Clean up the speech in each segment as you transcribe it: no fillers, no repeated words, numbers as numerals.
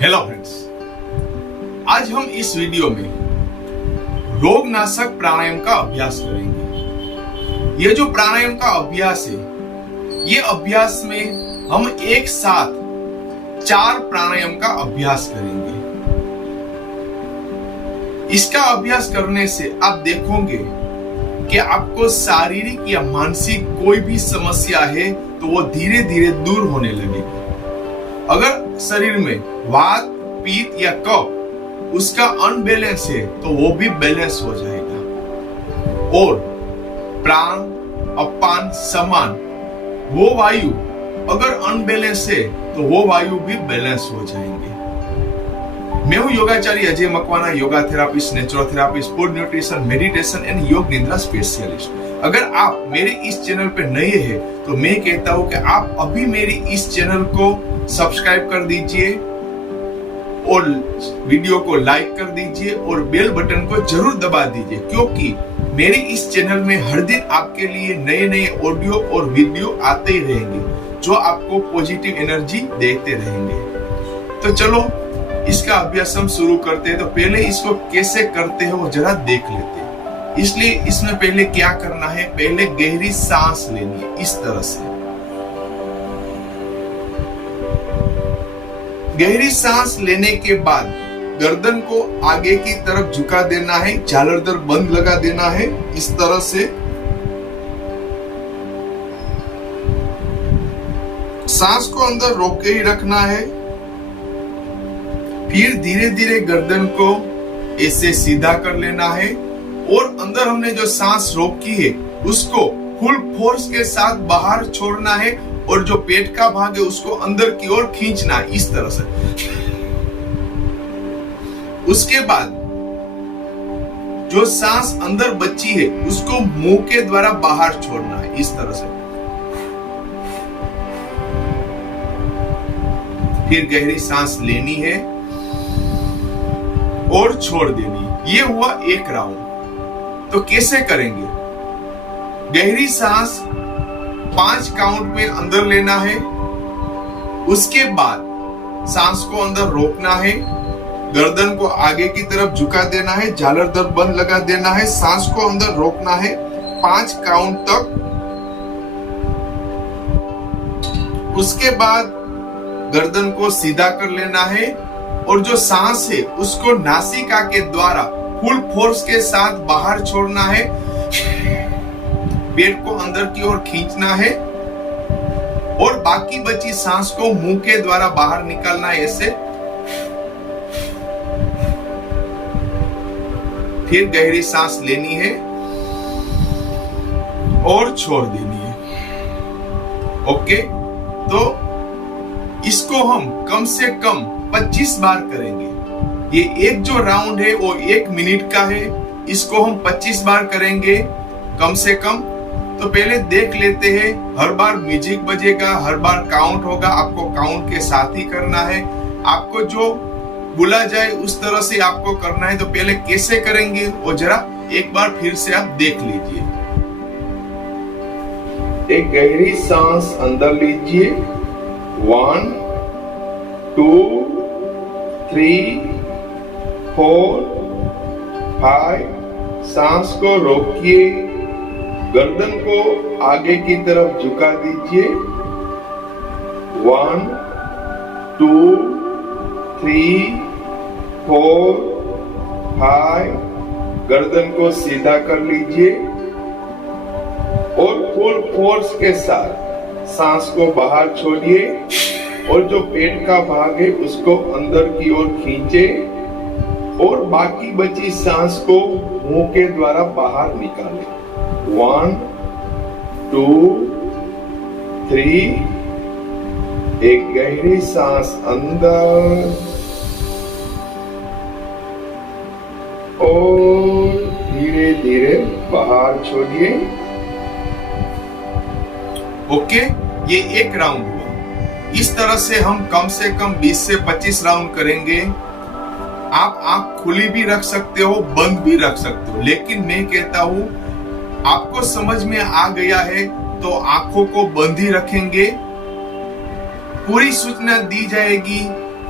Hello friends, आज हम इस वीडियो में रोगनाशक प्राणायाम का अभ्यास करेंगे। ये जो प्राणायाम का अभ्यास है, ये अभ्यास में हम एक साथ 4 प्राणायाम का अभ्यास करेंगे। इसका अभ्यास करने से आप देखोगे कि आपको शारीरिक या मानसिक कोई भी समस्या है तो वो धीरे धीरे दूर होने लगेगी। अगर शरीर में वात, पित्त या कफ उसका अनबैलेंस है तो वो भी बैलेंस हो जाएगा। और प्राण, अपान, समान वो वायु अगर अनबैलेंस है तो वो वायु भी बैलेंस हो जाएंगे। मैं हूं Yogacharya Ajay Makwana, yoga therapist, naturotherapist, food nutrition, meditation and yoga nidra specialist. अगर आप मेरे इस चैनल पे नए हैं तो मैं कहता हूं कि आप अभी मेरी इस चैनल को सब्सक्राइब कर दीजिए और वीडियो को लाइक कर दीजिए और बेल बटन को जरूर दबा दीजिए, क्योंकि मेरे इस चैनल में हर दिन आपके लिए नए नए ऑडियो और वीडियो आते ही रहेंगे जो आपको पॉजिटिव एनर्जी देते रहेंगे। तो चलो इसका अभ्यास हम शुरू करते हैं। तो पहले इसको कैसे करते हैं वो जरा देख लेते हैं। इसलिए इसमें पहले क्या करना है, पहले गहरी सांस लेनी है इस तरह से। गहरी सांस लेने के बाद गर्दन को आगे की तरफ झुका देना है, झालरधर बंद लगा देना है इस तरह से। सांस को अंदर रोक के ही रखना है। फिर धीरे धीरे गर्दन को ऐसे सीधा कर लेना है और अंदर हमने जो सांस रोकी है उसको फुल फोर्स के साथ बाहर छोड़ना है और जो पेट का भाग है उसको अंदर की ओर खींचना है इस तरह से। उसके बाद जो सांस अंदर बची है उसको मुंह के द्वारा बाहर छोड़ना है इस तरह से। फिर गहरी सांस लेनी है और छोड़ देनी। ये हुआ एक राउंड। तो कैसे करेंगे? गहरी सांस 5 काउंट में अंदर लेना है। उसके बाद सांस को अंदर रोकना है, गर्दन को आगे की तरफ झुका देना है, झालरधर बंद लगा देना है, सांस को अंदर रोकना है 5 काउंट तक। उसके बाद गर्दन को सीधा कर लेना है और जो सांस है उसको नासिका के द्वारा फुल फोर्स के साथ बाहर छोड़ना है। पेट को अंदर की ओर खींचना है और बाकी बची सांस को मुंह के द्वारा बाहर निकालना है ऐसे। फिर गहरी सांस लेनी है और छोड़ देनी है। ओके, तो इसको हम कम से कम 25 बार करेंगे। ये एक जो राउंड है वो 1 मिनट का है, इसको हम 25 बार करेंगे कम से कम। तो पहले देख लेते हैं। हर बार म्यूजिक बजेगा, हर बार काउंट होगा, आपको काउंट के साथ ही करना है। आपको जो बोला जाए उस तरह से आपको करना है। तो पहले कैसे करेंगे वो जरा एक बार फिर से आप देख लीजिए। एक गहरी सांस अंदर लीजिए। 1 2 3 4 5। सांस को रोकिए, गर्दन को आगे की तरफ झुका दीजिए। 1 2 3 4 5। गर्दन को सीधा कर लीजिए और फुल फोर्स के साथ सांस को बाहर छोड़िए और जो पेट का भाग है उसको अंदर की ओर खींचे और बाकी बची सांस को मुंह के द्वारा बाहर निकालें। 1 2 3। एक गहरी सांस अंदर और धीरे धीरे बाहर छोड़िए। ओके, ये एक राउंड हुआ। इस तरह से हम कम से कम 20 से 25 राउंड करेंगे। आप आंख खुली भी रख सकते हो, बंद भी रख सकते हो, लेकिन मैं कहता हूं आपको समझ में आ गया है तो आंखों को बंद ही रखेंगे। पूरी सूचना दी जाएगी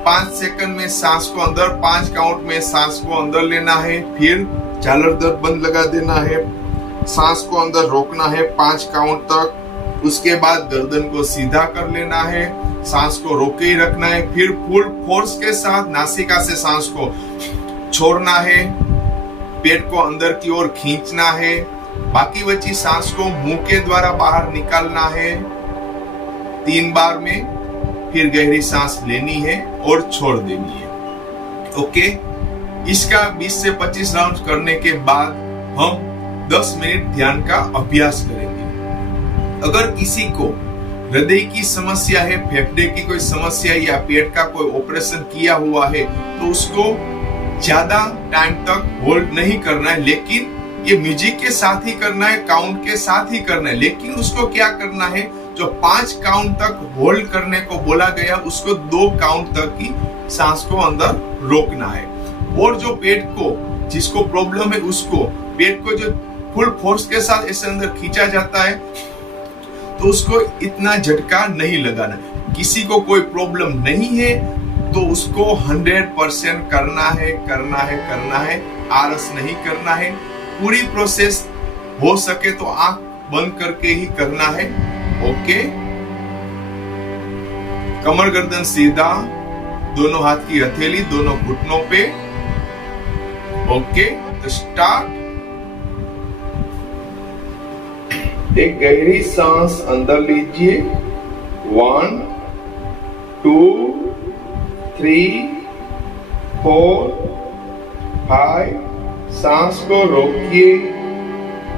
5 सेकंड में सांस को अंदर, 5 काउंट में सांस को अंदर लेना है, फिर झालर दर बंद लगा देना है, सांस को अंदर रोकना है 5 काउंट तक। उसके बाद गर्दन को सीधा कर लेना है, सांस को रोके ही रखना है, फिर फुल फोर्स के साथ नासिका से सांस को छोड़ना है, पेट को अंदर की ओर खींचना है, बाकी बची सांस को मुंह के द्वारा बाहर निकालना है 3 बार में, फिर गहरी सांस लेनी है और छोड़ देनी है। ओके, इसका 20 से 25 राउंड करने के बाद हम 10 मिनट ध्यान का अभ्यास करेंगे। अगर किसी को हृदय की समस्या है, फेफड़े की कोई समस्या या पेट का कोई ऑपरेशन किया हुआ है, तो उसको ज्यादा टाइम तक होल्ड नहीं करना है, लेकिन ये म्यूजिक के साथ ही करना है, काउंट के साथ ही करना है। लेकिन उसको क्या करना है, जो 5 काउंट तक होल्ड करने को बोला गया, उसको 2 काउंट तक की सांस को अंदर रोकना है। और जो पेट को, जिसको प्रॉब्लम है, उसको पेट को जो फुल फोर्स के साथ ऐसे अंदर खींचा जाता है, तो उसको इतना झटका नहीं लगाना। किसी को कोई प्रॉब्लम नहीं है तो उसको 100% करना है, आलस नहीं करना है। पूरी प्रोसेस हो सके तो आंख बंद करके ही करना है। ओके, कमर गर्दन सीधा, दोनों हाथ की हथेली दोनों घुटनों पे। ओके, तो स्टार्ट। एक गहरी सांस अंदर लीजिए, 1 2 3 4 5। सांस को रोकिए,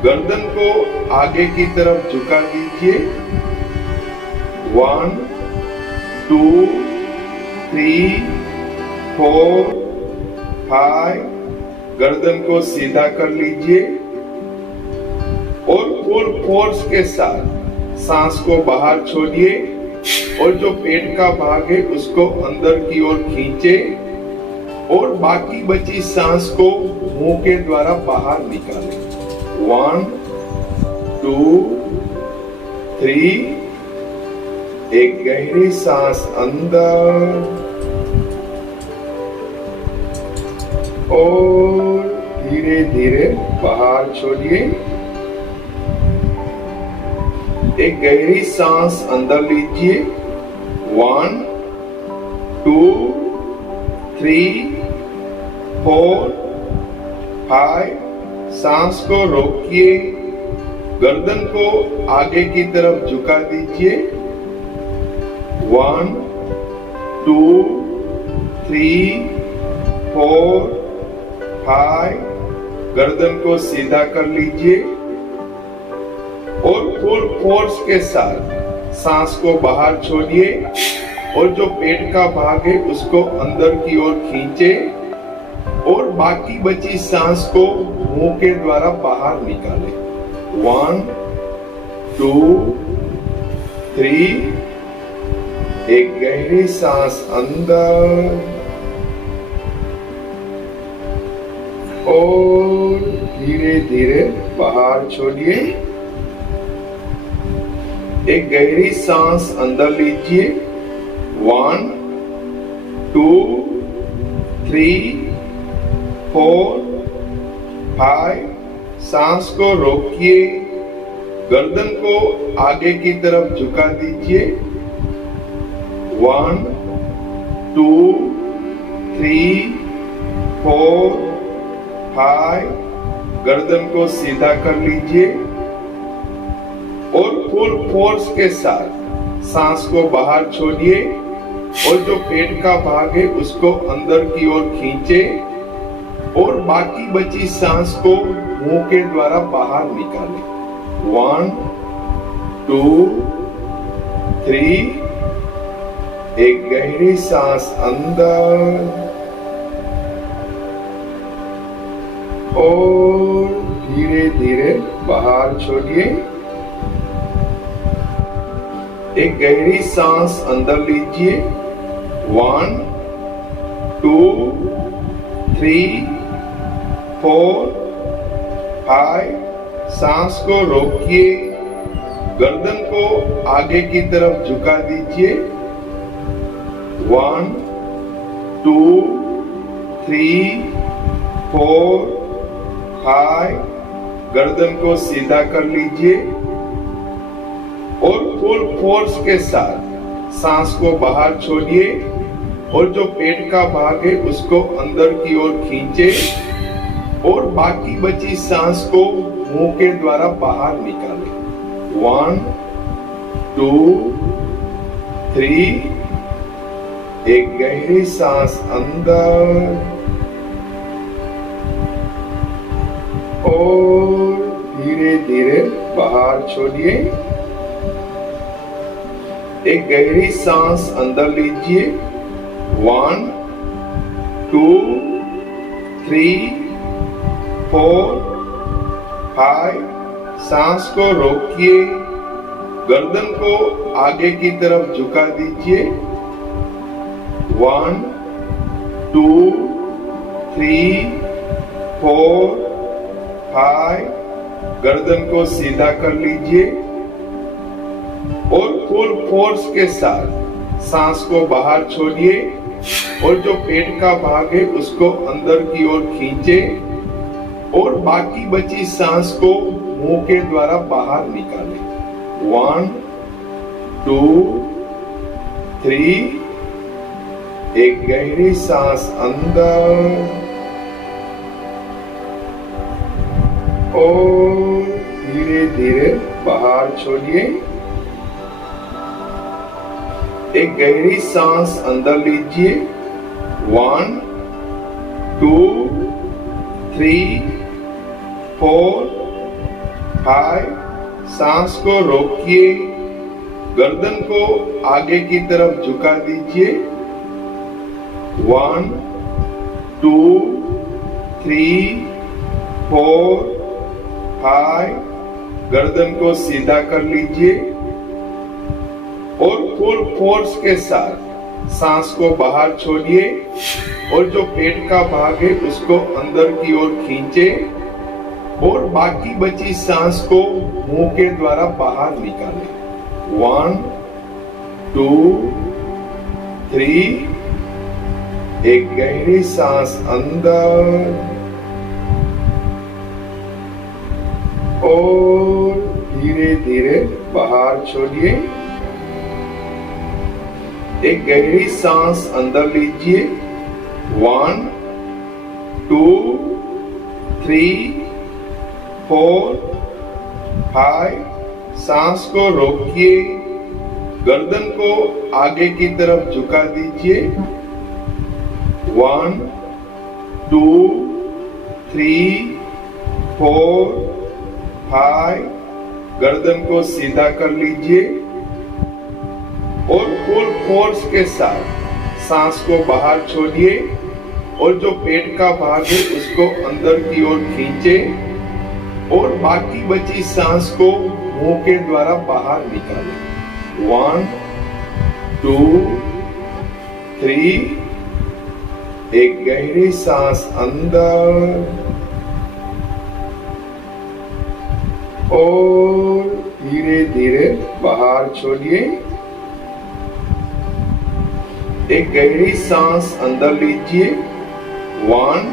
गर्दन को आगे की तरफ झुका दीजिए, 1 2 3 4 5। गर्दन को सीधा कर लीजिए और फुल फोर्स के साथ सांस को बाहर छोड़िए और जो पेट का भाग है उसको अंदर की ओर खींचे और बाकी बची सांस को मुंह के द्वारा बाहर निकालें। 1 2 3। एक गहरी सांस अंदर और धीरे धीरे बाहर छोड़िए। एक गहरी सांस अंदर लीजिए, 1 2 3 4 5। सांस को रोकिए, गर्दन को आगे की तरफ झुका दीजिए, 1 2 3 4 5। गर्दन को सीधा कर लीजिए और फुल फोर्स के साथ सांस को बाहर छोड़िए और जो पेट का भाग है उसको अंदर की ओर खींचे और बाकी बची सांस को मुंह के द्वारा बाहर निकालें। 1 2 3। एक गहरी सांस अंदर और धीरे धीरे बाहर छोड़िए। एक गहरी सांस अंदर लीजिए, 1 2 3 4 5। सांस को रोकिए, गर्दन को आगे की तरफ झुका दीजिए, 1 2 3 4 5। गर्दन को सीधा कर लीजिए और फुल फोर्स के साथ सांस को बाहर छोड़िए और जो पेट का भाग है उसको अंदर की ओर खींचे और बाकी बची सांस को मुंह के द्वारा बाहर निकालें। 1 2 3। एक गहरी सांस अंदर और धीरे धीरे बाहर छोड़िए। एक गहरी सांस अंदर लीजिए, 1 2 3 4 5। सांस को रोकिए, गर्दन को आगे की तरफ झुका दीजिए, 1 2 3 4 5 गर्दन को सीधा कर लीजिए और फुल फोर्स के साथ सांस को बाहर छोड़िए और जो पेट का भाग है उसको अंदर की ओर खींचे और बाकी बची सांस को मुंह के द्वारा बाहर निकालें। 1 2 3 एक गहरी सांस अंदर और धीरे धीरे बाहर छोड़िए। एक गहरी सांस अंदर लीजिए। 1 2 3 4 5 सांस को रोकिए, गर्दन को आगे की तरफ झुका दीजिए। 1 2 3 4 5 गर्दन को सीधा कर लीजिए और फुल फोर्स के साथ सांस को बाहर छोड़िए और जो पेट का भाग है उसको अंदर की ओर खींचे और बाकी बची सांस को मुंह के द्वारा बाहर निकालें। 1 2 3 एक गहरी सांस अंदर और धीरे धीरे बाहर छोड़िए। एक गहरी सांस अंदर लीजिए। 1 2 3 4 5 सांस को रोकिए, गर्दन को आगे की तरफ झुका दीजिए। 1 2 3 4 5 गर्दन को सीधा कर लीजिए और फुल फोर्स के साथ सांस को बाहर छोड़िए और जो पेट का भाग है उसको अंदर की ओर खींचे और बाकी बची सांस को मुंह के द्वारा बाहर निकालें। 1 2 3 एक गहरी सांस अंदर और धीरे धीरे बाहर छोड़िए। एक गहरी सांस अंदर लीजिए। 1 2 3 4 5 सांस को रोकिए, गर्दन को आगे की तरफ झुका दीजिए। 1 2 3 4 5 गर्दन को सीधा कर लीजिए और फुल फोर्स के साथ सांस को बाहर छोड़िए और जो पेट का भाग है उसको अंदर की ओर खींचे और बाकी बची सांस को मुंह के द्वारा बाहर निकालें। 1 2 3 एक गहरी सांस अंदर और धीरे धीरे बाहर छोड़िए। एक गहरी सांस अंदर लीजिए। 1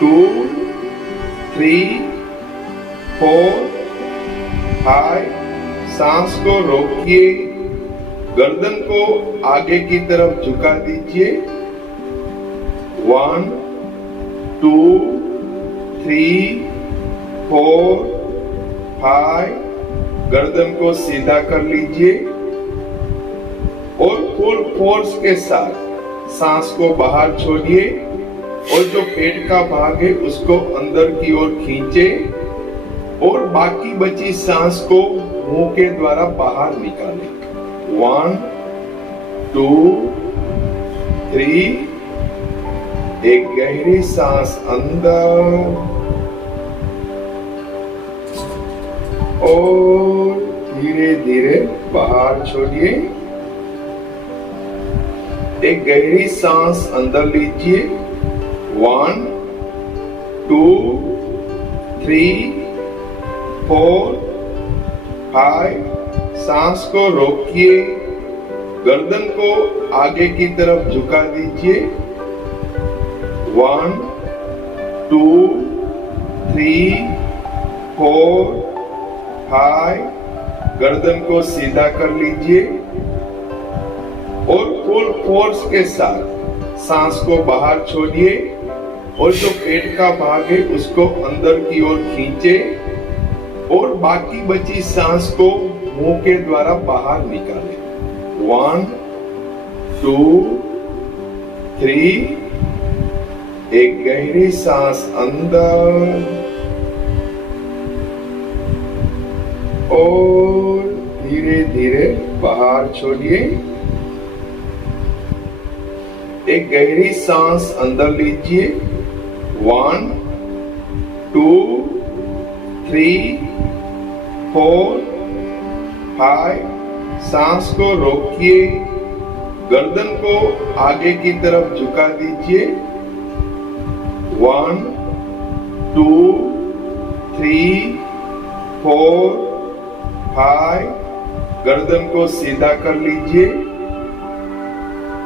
2 3 4 5 सांस को रोकिए, गर्दन को आगे की तरफ झुका दीजिए। 1 2 3 4 5 गर्दन को सीधा कर लीजिए और फुल फोर्स के साथ सांस को बाहर छोड़िए और जो पेट का भाग है उसको अंदर की ओर खींचे और बाकी बची सांस को मुंह के द्वारा बाहर निकालें। 1 2 3 एक गहरी सांस अंदर और धीरे धीरे बाहर छोड़िए। एक गहरी सांस अंदर लीजिए। 1 2 3 4 5 सांस को रोकिए, गर्दन को आगे की तरफ झुका दीजिए। 1 2 3 4 5। गर्दन को सीधा कर लीजिए और फुल फोर्स के साथ सांस को बाहर छोड़िए और जो पेट का भाग है उसको अंदर की ओर खींचे और बाकी बची सांस को मुंह के द्वारा बाहर निकालें। 1 2 3। एक गहरी सांस अंदर और धीरे धीरे बाहर छोड़िए। एक गहरी सांस अंदर लीजिए। 1 2 3 4 5। सांस को रोकिए, गर्दन को आगे की तरफ झुका दीजिए। 1 2 3 4 5। गर्दन को सीधा कर लीजिए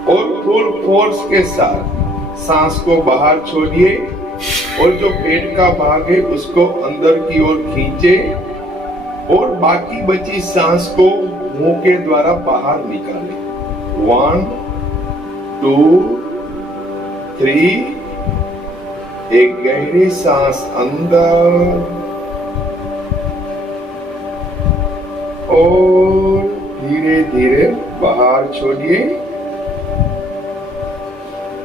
और फुल फोर्स के साथ सांस को बाहर छोड़िए और जो पेट का भाग है उसको अंदर की ओर खींचे और बाकी बची सांस को मुंह के द्वारा बाहर निकालें। 1 2 3। एक गहरी सांस अंदर और धीरे धीरे बाहर छोड़िए।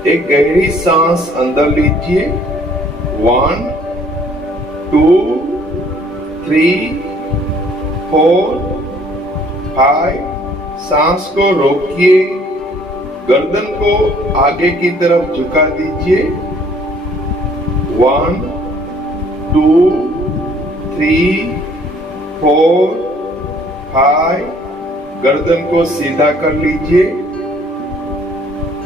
एक गहरी सांस अंदर लीजिए। 1 2 3 4 5। सांस को रोकिए, गर्दन को आगे की तरफ झुका दीजिए। 1 2 3 4 5। गर्दन को सीधा कर लीजिए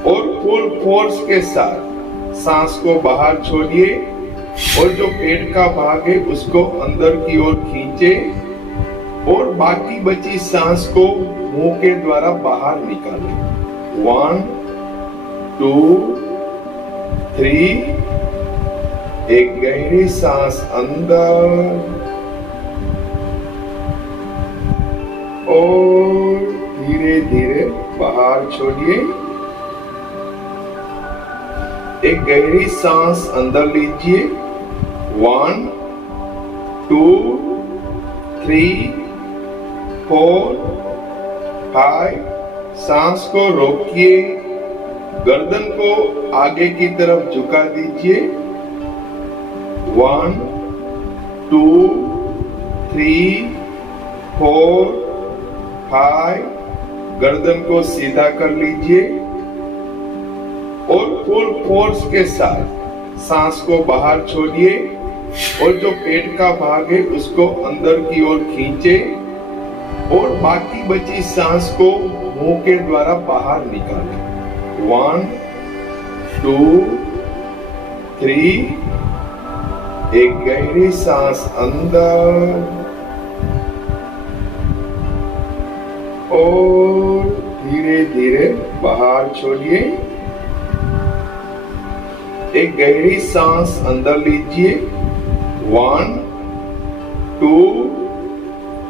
और फुल फोर्स के साथ सांस को बाहर छोड़िए और जो पेट का भाग है उसको अंदर की ओर खींचे और बाकी बची सांस को मुंह के द्वारा बाहर निकालें। 1 2 3। एक गहरी सांस अंदर और धीरे धीरे बाहर छोड़िए। एक गहरी सांस अंदर लीजिए। 1 2 3 4 5। सांस को रोकिए, गर्दन को आगे की तरफ झुका दीजिए। 1 2 3 4 5। गर्दन को सीधा कर लीजिए और फुल फोर्स के साथ सांस को बाहर छोड़िए और जो पेट का भाग है उसको अंदर की ओर खींचे और बाकी बची सांस को मुंह के द्वारा बाहर निकालें। 1 2 3। एक गहरी सांस अंदर और धीरे धीरे बाहर छोड़िए। एक गहरी सांस अंदर लीजिए। 1 2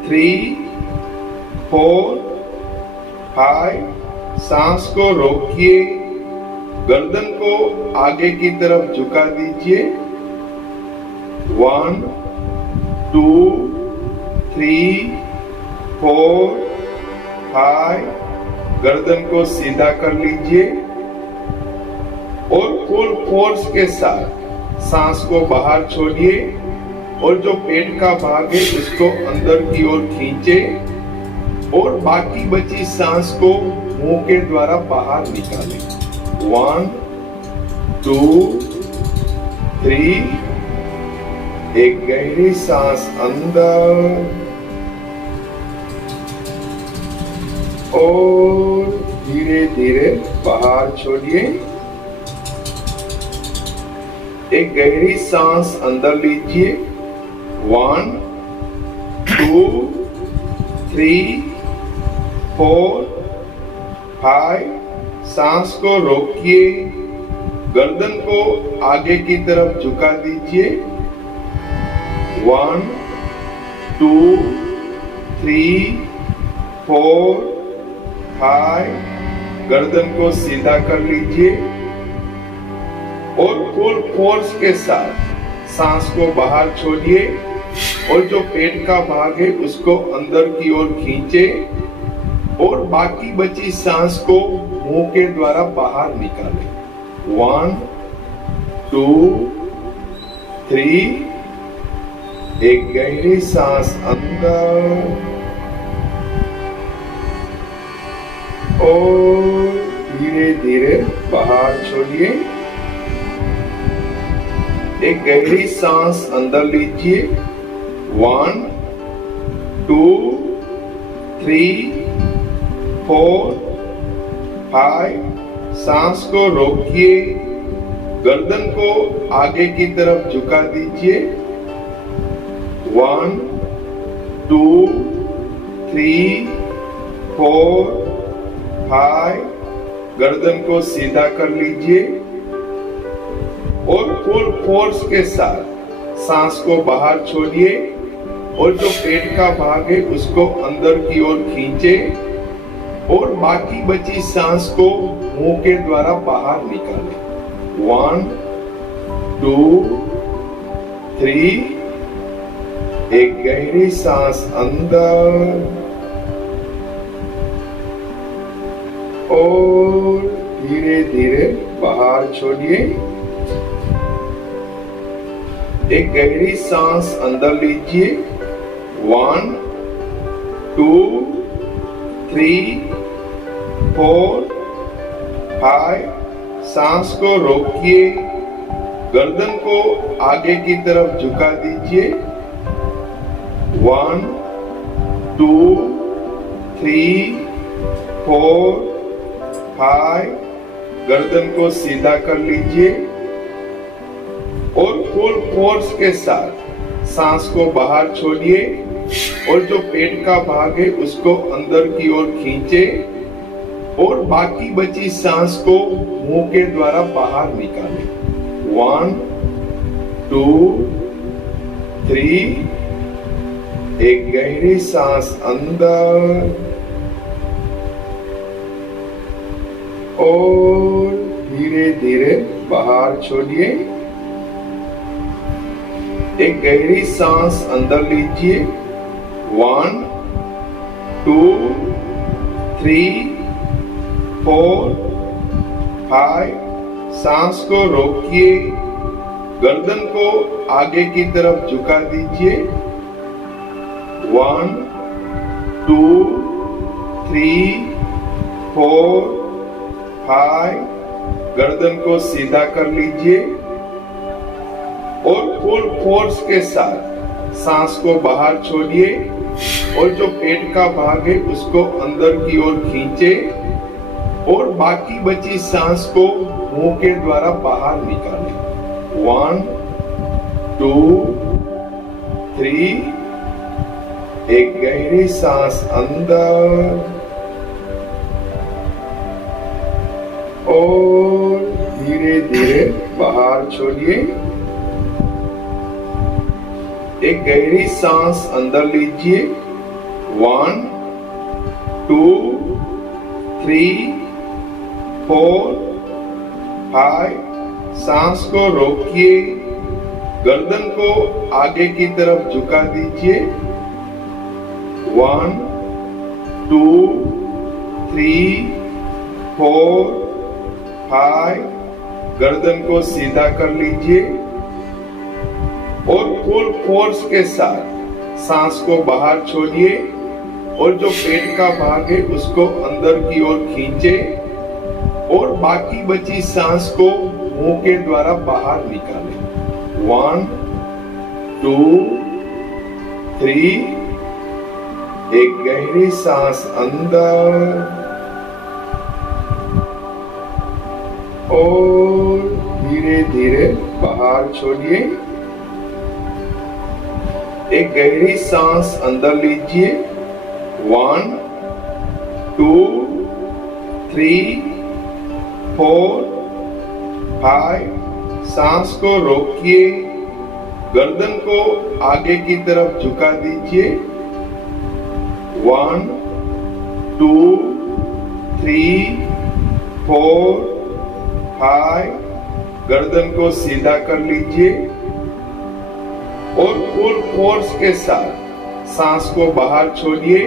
3 4 5। सांस को रोकिए, गर्दन को आगे की तरफ झुका दीजिए। 1 2 3 4 5। गर्दन को सीधा कर लीजिए और फुल फोर्स के साथ सांस को बाहर छोड़िए और जो पेट का भाग है उसको अंदर की ओर खींचे और बाकी बची सांस को मुंह के द्वारा बाहर निकालें। 1 2 3। एक गहरी सांस अंदर और धीरे धीरे बाहर छोड़िए। एक गहरी सांस अंदर लीजिए। 1 2 3 4 हाय, सांस को रोकिए, गर्दन को आगे की तरफ झुका दीजिए। 1 2 3 4 हाय, गर्दन को सीधा कर लीजिए और फुल फोर्स के साथ सांस को बाहर छोड़िए और जो पेट का भाग है उसको अंदर की ओर खींचे और बाकी बची सांस को मुंह के द्वारा बाहर निकालें। 1 2 3, एक गहरी सांस अंदर और धीरे धीरे बाहर छोड़िए। एक गहरी सांस अंदर लीजिए। 1 2 3 4 5, सांस को रोकिए, गर्दन को आगे की तरफ झुका दीजिए। 1 2 3 4 5, गर्दन को सीधा कर लीजिए और फुल फोर्स के साथ सांस को बाहर छोड़िए और जो पेट का भाग है उसको अंदर की ओर खींचे और बाकी बची सांस को मुंह के द्वारा बाहर निकालें। 1 2 3, एक गहरी सांस अंदर और धीरे धीरे बाहर छोड़िए। एक गहरी सांस अंदर लीजिए। 1 2 3 4 5, सांस को रोकिए, गर्दन को आगे की तरफ झुका दीजिए। 1 2 3 4 5, गर्दन को सीधा कर लीजिए और फुल फोर्स के साथ सांस को बाहर छोड़िए और जो पेट का भाग है उसको अंदर की ओर खींचे और बाकी बची सांस को मुंह के द्वारा बाहर निकालें। 1 2 3, एक गहरी सांस अंदर और धीरे धीरे बाहर छोड़िए। एक गहरी सांस अंदर लीजिए। 1 2 3 4 5, सांस को रोकिए, गर्दन को आगे की तरफ झुका दीजिए। 1 2 3 4 5, गर्दन को सीधा कर लीजिए और फुल फोर्स के साथ सांस को बाहर छोड़िए और जो पेट का भाग है उसको अंदर की ओर खींचे और बाकी बची सांस को मुंह के द्वारा बाहर निकालें। 1 2 3, एक गहरी सांस अंदर और धीरे धीरे बाहर छोड़िए। एक गहरी सांस अंदर लीजिए। 1 2 3 4 5, सांस को रोकिए, गर्दन को आगे की तरफ झुका दीजिए। 1 2 3 4 5, गर्दन को सीधा कर लीजिए और फुल फोर्स के साथ सांस को बाहर छोड़िए और जो पेट का भाग है उसको अंदर की ओर खींचे और बाकी बची सांस को मुंह के द्वारा बाहर निकालें। 1 2 3, एक गहरी सांस अंदर और धीरे धीरे बाहर छोड़िए। एक गहरी सांस अंदर लीजिए। 1 2 3, 4, 5। सांस को रोकिए, गर्दन को आगे की तरफ झुका दीजिए। 1, 2, 3, 4, 5। गर्दन को सीधा कर लीजिए और फुल फोर्स के साथ सांस को बाहर छोड़िए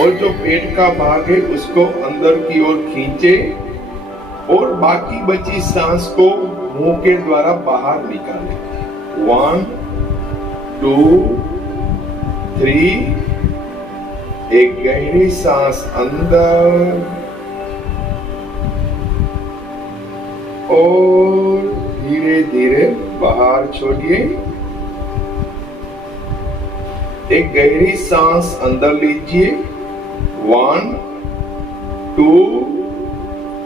और जो पेट का भाग है उसको अंदर की ओर खींचे और बाकी बची सांस को मुंह के द्वारा बाहर निकालें। 1, 2, 3। एक गहरी सांस अंदर और धीरे धीरे बाहर छोड़िए। एक गहरी सांस अंदर लीजिए। 1, 2,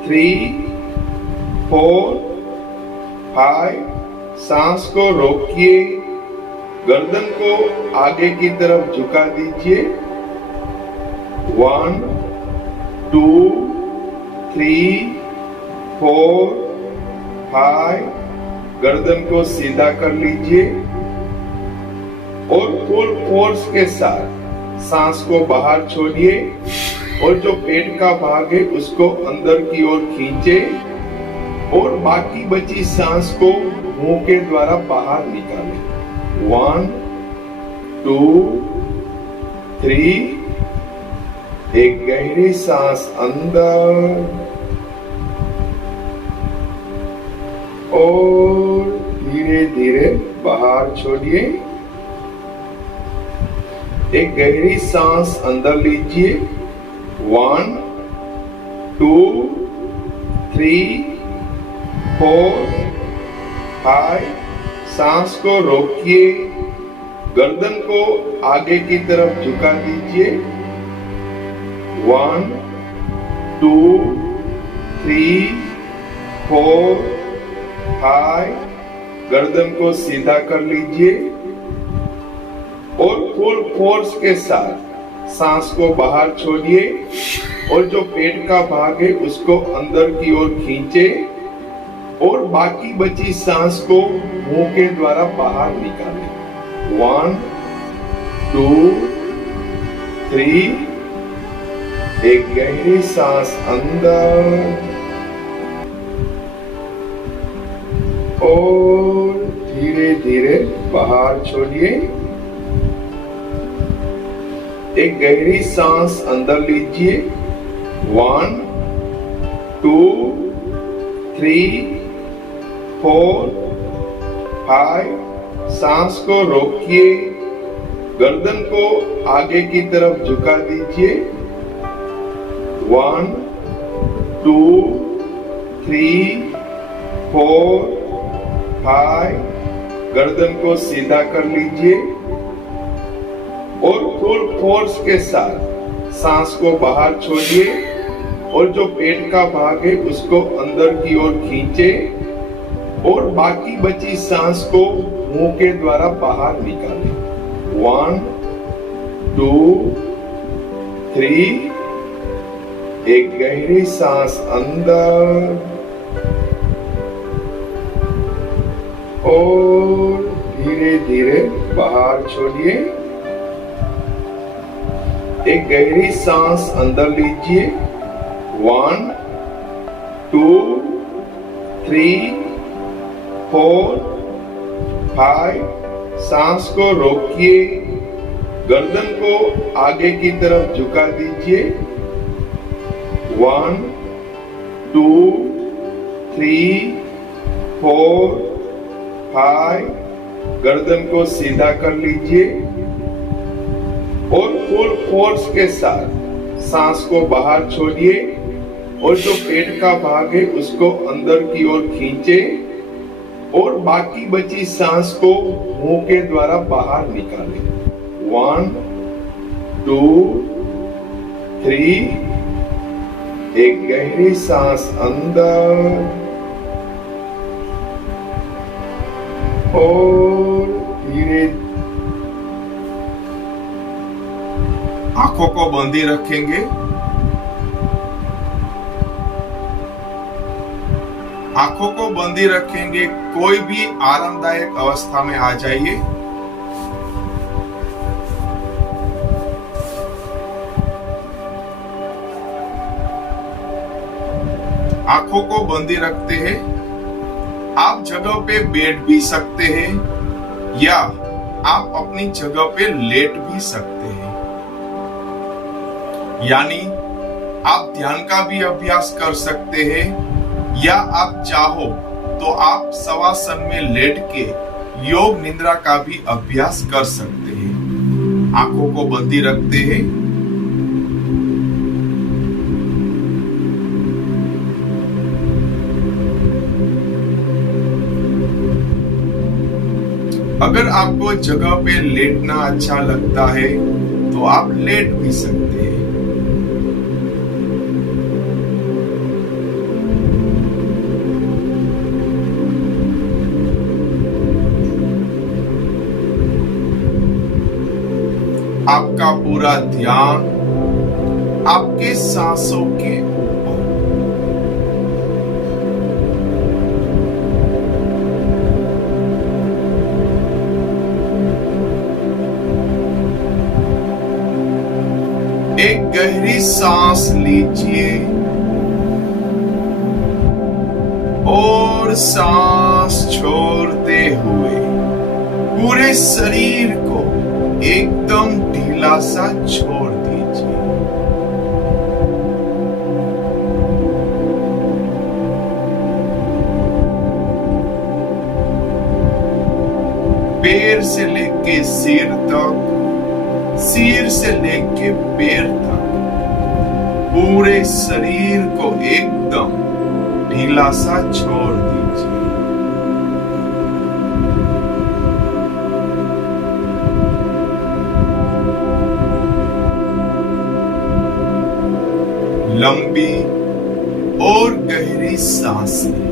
3, 4, 5। सांस को रोकिए, गर्दन को आगे की तरफ झुका दीजिए। 1, 2, 3, 4, 5। गर्दन को सीधा कर लीजिए और फुल फोर्स के साथ सांस को बाहर छोड़िए और जो पेट का भाग है उसको अंदर की ओर खींचे और बाकी बची सांस को मुंह के द्वारा बाहर निकालें। 1, 2, 3। एक गहरी सांस अंदर और धीरे धीरे बाहर छोड़िए। एक गहरी सांस अंदर लीजिए। 1, 2, 3, 4, 5। सांस को रोकिए, गर्दन को आगे की तरफ झुका दीजिए। 1, 2, 3, 4, 5। गर्दन को सीधा कर लीजिए और फुल फोर्स के साथ सांस को बाहर छोड़िए और जो पेट का भाग है उसको अंदर की ओर खींचे और बाकी बची सांस को मुंह के द्वारा बाहर निकालें। 1, 2, 3। एक गहरी सांस अंदर और धीरे धीरे बाहर छोड़िए। एक गहरी सांस अंदर लीजिए। 1, 2, 3, 4, 5। सांस को रोकिए, गर्दन को आगे की तरफ झुका दीजिए। 1, 2, 3, 4, 5। गर्दन को सीधा कर लीजिए और फुल फोर्स के साथ सांस को बाहर छोड़िए और जो पेट का भाग है उसको अंदर की ओर खींचे और बाकी बची सांस को मुंह के द्वारा बाहर निकालें। 1, 2, 3। एक गहरी सांस अंदर और धीरे धीरे बाहर छोड़िए। एक गहरी सांस अंदर लीजिए। 1, 2, 3, 4, 5। सांस को रोकिए, गर्दन को आगे की तरफ झुका दीजिए। 1, 2, 3, 4, 5। गर्दन को सीधा कर लीजिए और फुल फोर्स के साथ सांस को बाहर छोड़िए और जो पेट का भाग है उसको अंदर की ओर खींचे और बाकी बची सांस को मुंह के द्वारा बाहर निकालें। 1, 2, 3। एक गहरी सांस अंदर और धीरे आंखों को बंदी रखेंगे आंखों को बंदी रखेंगे, कोई भी आरामदायक अवस्था में आ जाइए। आंखों को बंदी रखते हैं। आप जगह पे बैठ भी सकते हैं या आप अपनी जगह पे लेट भी सकते हैं। यानी आप ध्यान का भी अभ्यास कर सकते हैं या आप चाहो तो आप शवासन में लेट के योग निद्रा का भी अभ्यास कर सकते हैं। आंखों को बंदी रखते हैं। अगर आपको जगह पे लेटना अच्छा लगता है तो आप लेट भी सकते हैं। आपका पूरा ध्यान आपके सांसों के एक गहरी सांस लीजिए और सांस छोड़ते हुए पूरे शरीर को एकदम ढीला सा छोड़ दीजिए। पैर से लेके सिर तक, सिर से लेके पैर तक पूरे शरीर को एकदम ढीला सा छोड़ दीजिए। लंबी और गहरी सांस लें।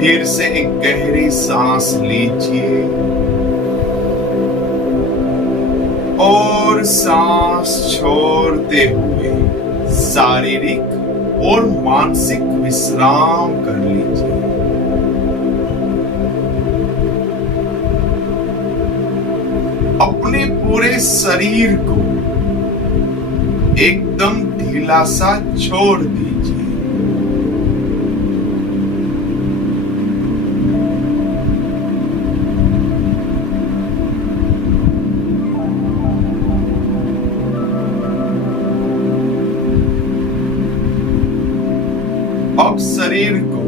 फिर से एक गहरी सांस लीजिए और सांस छोड़ते हुए शारीरिक और मानसिक विश्राम कर लीजिए। अपने पूरे शरीर को एकदम ढीला सा छोड़ दीजिए। अब शरीर को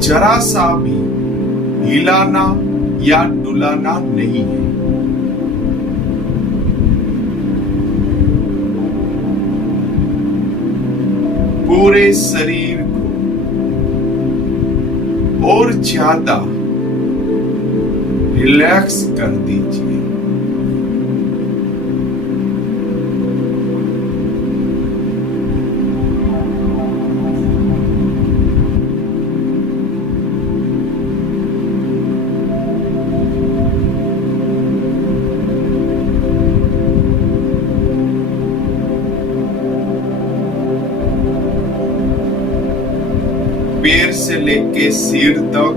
जरा सा भी हिलाना या डुलाना नहीं है। पूरे शरीर को और ज्यादा रिलैक्स कर दीजिए। पैर से लेके सिर तक,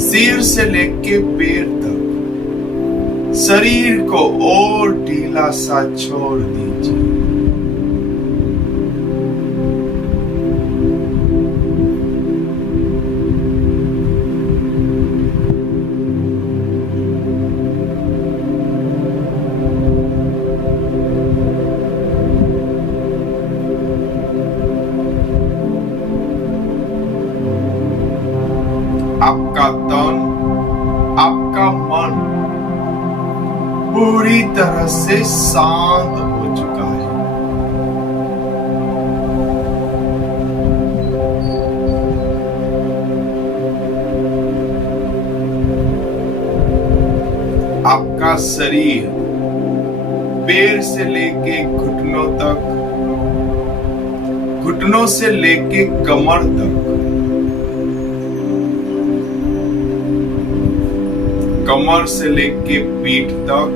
सिर से लेके पैर तक शरीर को और ढीला सा छोड़ दीजिए। आपका तन, आपका मन पूरी तरह से शांत हो चुका है। आपका शरीर पैर से लेके घुटनों तक, घुटनों से लेके कमर तक कमर से लेके पीठ तक,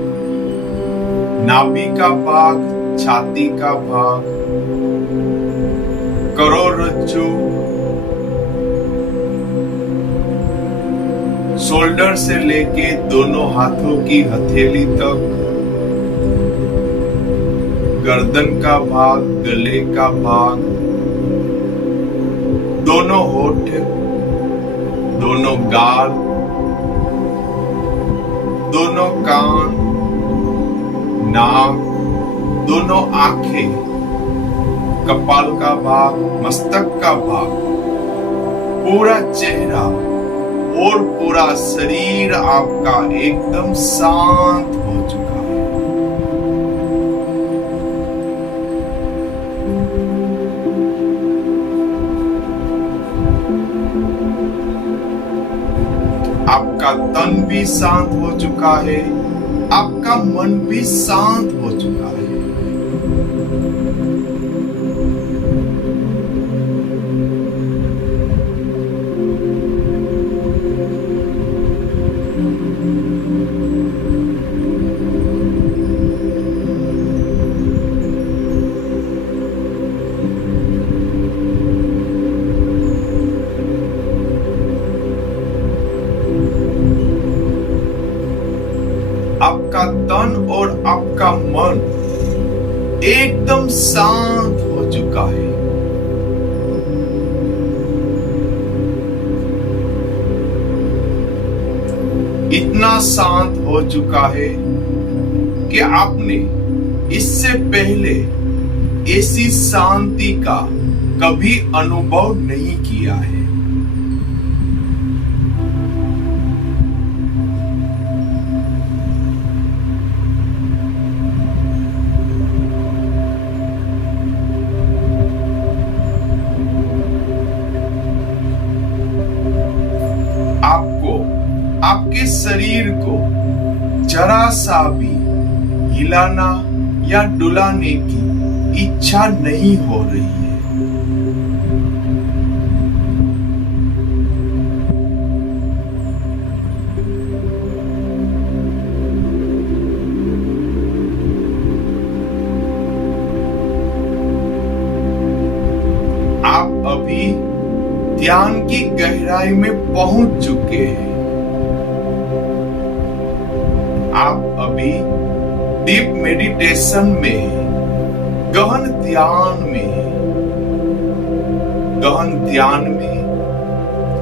नाभि का भाग, छाती का भाग, करोड़रज्जु, शोल्डर से लेके दोनों हाथों की हथेली तक, गर्दन का भाग, गले का भाग, दोनों होठ, दोनों गाल, दोनों कान, नाक, दोनों आंखें, कपाल का भाग, मस्तक का भाग, पूरा चेहरा और पूरा शरीर आपका एकदम शांत हो चुका है। आपका तन भी शांत हो चुका है, आपका मन भी शांत हो चुका है। आपका तन और आपका मन एकदम शांत हो चुका है। इतना शांत हो चुका है कि आपने इससे पहले ऐसी शांति का कभी अनुभव नहीं किया है। आपको आपके शरीर को जरा सा भी हिलाना या डुलाने की इच्छा नहीं हो रही है। आप अभी ध्यान की गहराई में पहुंच चुके हैं। आप अभी डीप मेडिटेशन में, गहन ध्यान में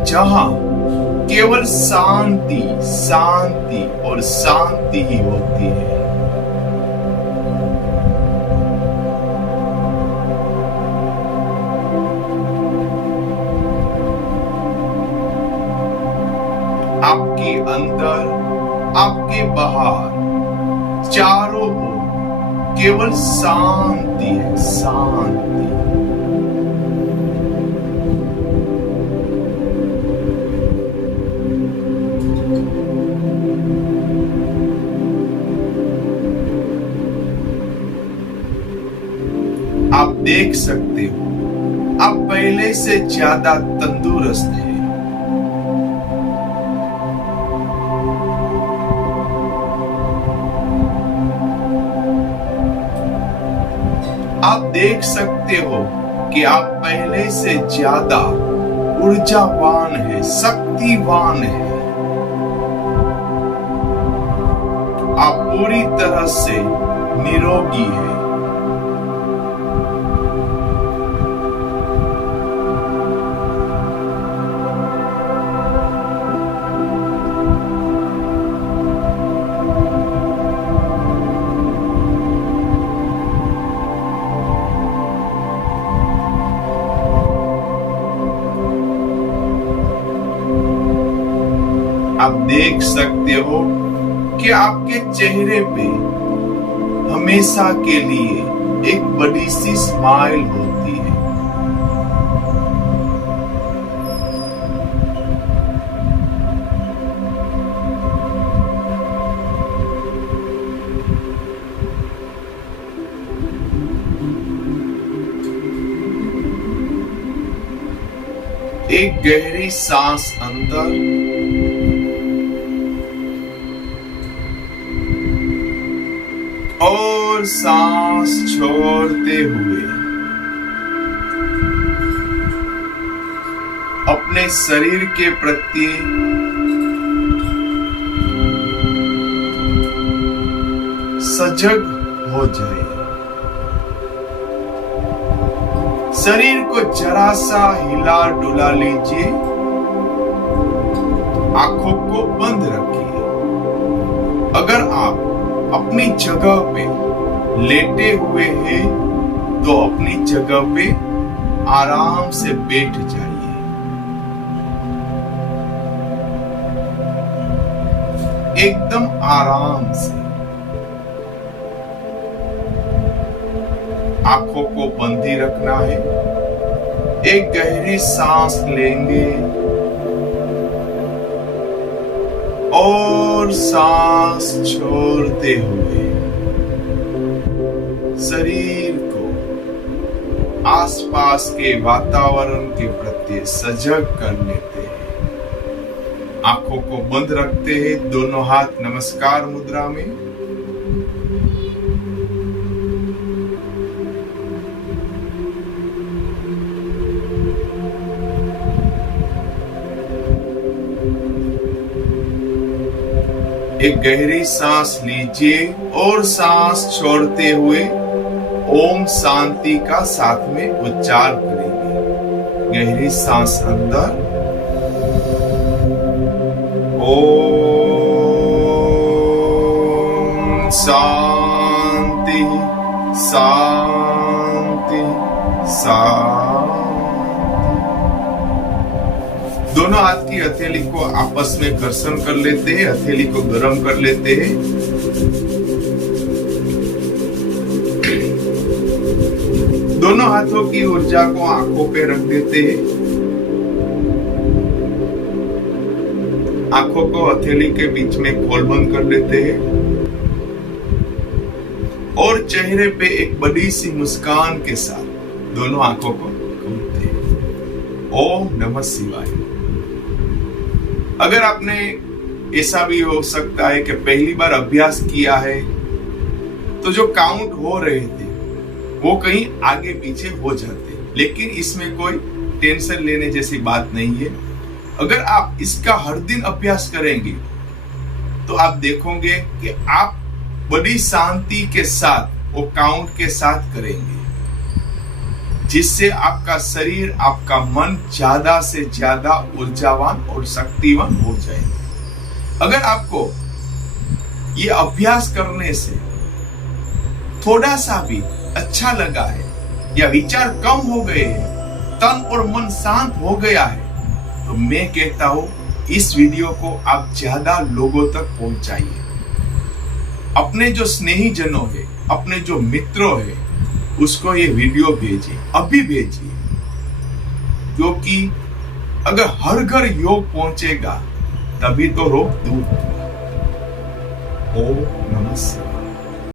जहां केवल शांति शांति और शांति ही होती है। आपके अंदर, आपके बाहर, चारों ओर केवल शांति है, शांति। आप देख सकते हो, आप पहले से ज्यादा तंदुरुस्त हैं। आप देख सकते हो कि आप पहले से ज्यादा ऊर्जावान है, शक्तिवान है। आप पूरी तरह से निरोगी है। आप देख सकते हो कि आपके चेहरे पे हमेशा के लिए एक बड़ी सी स्माइल होती है। एक गहरी सांस अंदर सांस छोड़ते हुए अपने शरीर के प्रति सजग हो जाए। शरीर को जरा सा हिला डुला लीजिए, आंखों को बंद रखिए। अगर आप अपनी जगह पे लेटे हुए हैं तो अपनी जगह पे आराम से बैठ जाइए। एकदम आराम से आंखों को बंद ही रखना है। एक गहरी सांस लेंगे और सांस छोड़ते हुए शरीर को आसपास के वातावरण के प्रति सजग कर लेते हैं। आंखों को बंद रखते हैं, दोनों हाथ नमस्कार मुद्रा में। एक गहरी सांस लीजिए और सांस छोड़ते हुए ओम शांति का साथ में उच्चार करेंगे। गहरी सांस अंदर, ओम शांति शांति शांति। दोनों हाथ की हथेली को आपस में घर्षण कर लेते हैं, हथेली को गर्म कर लेते हैं। दोनों हाथों की ऊर्जा को आंखों पे रख देते हैं। आंखों को हथेली के बीच में खोलबंद कर लेते हैं और चेहरे पे एक बड़ी सी मुस्कान के साथ दोनों आंखों को खोलते हैं। ओम नमः शिवाय। अगर आपने ऐसा भी हो सकता है कि पहली बार अभ्यास किया है तो जो काउंट हो रहे थे वो कहीं आगे पीछे हो जाते, लेकिन इसमें कोई टेंशन लेने जैसी बात नहीं है। अगर आप इसका हर दिन अभ्यास करेंगे तो आप देखोगे कि आप बड़ी शांति के साथ वो काउंट के साथ करेंगे, जिससे आपका शरीर, आपका मन ज्यादा से ज्यादा ऊर्जावान और शक्तिवान हो जाएगा। अगर आपको ये अभ्यास करने से थोड़ा सा भी अच्छा लगा है या विचार कम हो गए हैं, तन और मन शांत हो गया है, तो मैं कहता हूं इस वीडियो को आप ज्यादा लोगों तक पहुंचाइए। अपने जो स्नेही जनों है, अपने जो मित्रों है, उसको ये वीडियो भेजिए, अभी भेजिए, क्योंकि अगर हर घर योग पहुंचेगा तभी तो रोग दूर होगा। ओम नमः शिवाय।